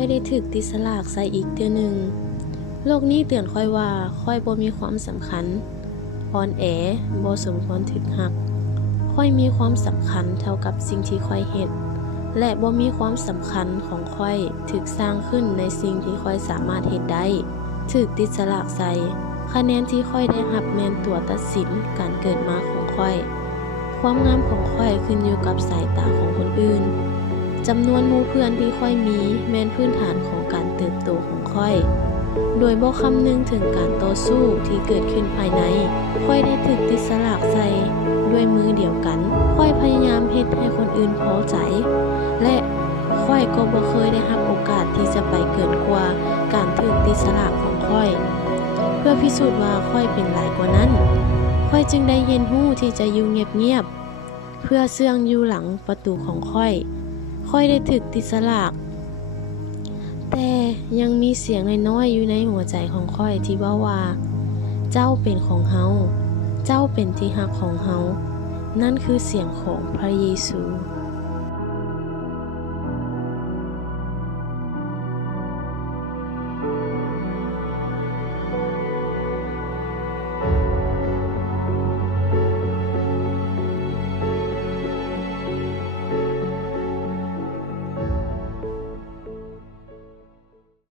อยได้ถึกติดสลากใส่อีกเทื่อหนึ่งโลกนี้เตือนค่อยว่าค่อยบ่มีความสำคัญอ่อนแอบ่สมควรถึกหักค่อยมีความสำคัญเท่ากับสิ่งที่ค่อยเฮ็ดและบ่มีความสำคัญของค่อยถึกสร้างขึ้นในสิ่งที่ค่อยสามารถเฮ็ดได้ถึกติดสลากใส่คะแนนที่ค่อยได้รับแม่นตัวตัดสินการเกิดมาของค่อยความงามของค่อยขึ้นอยู่กับสายตาของคนอื่นจำนวนหมู่เพื่อนที่ค่อยมีแม่นพื้นฐานของการเติบโตของค่อยโดยบ่คำนึงถึงการต่อสู้ที่เกิดขึ้นภายในค่อยได้ถึกติดสลากใส่ด้วยมือเดียวกันค่อยพยายามเฮ็ดให้คนอื่นพอใจและค่อยก็บ่เคยได้รับโอกาสที่จะไปเกินกว่าการถึกติดสลากของค่อยเพื่อพิสูจน์ว่าค่อยเป็นหลายกว่านั้นค่อยจึงได้เรียนรู้ที่จะอยู่เงียบๆเพื่อเสื่องอยู่หลังประตูของค่อยได้ถึกติดสลากแต่ยังมีเสียงน้อยๆอยู่ในหัวใจของค่อยที่ว่าเจ้าเป็นของเฮาเจ้าเป็นที่รักของเฮานั่นคือเสียงของพระเยซู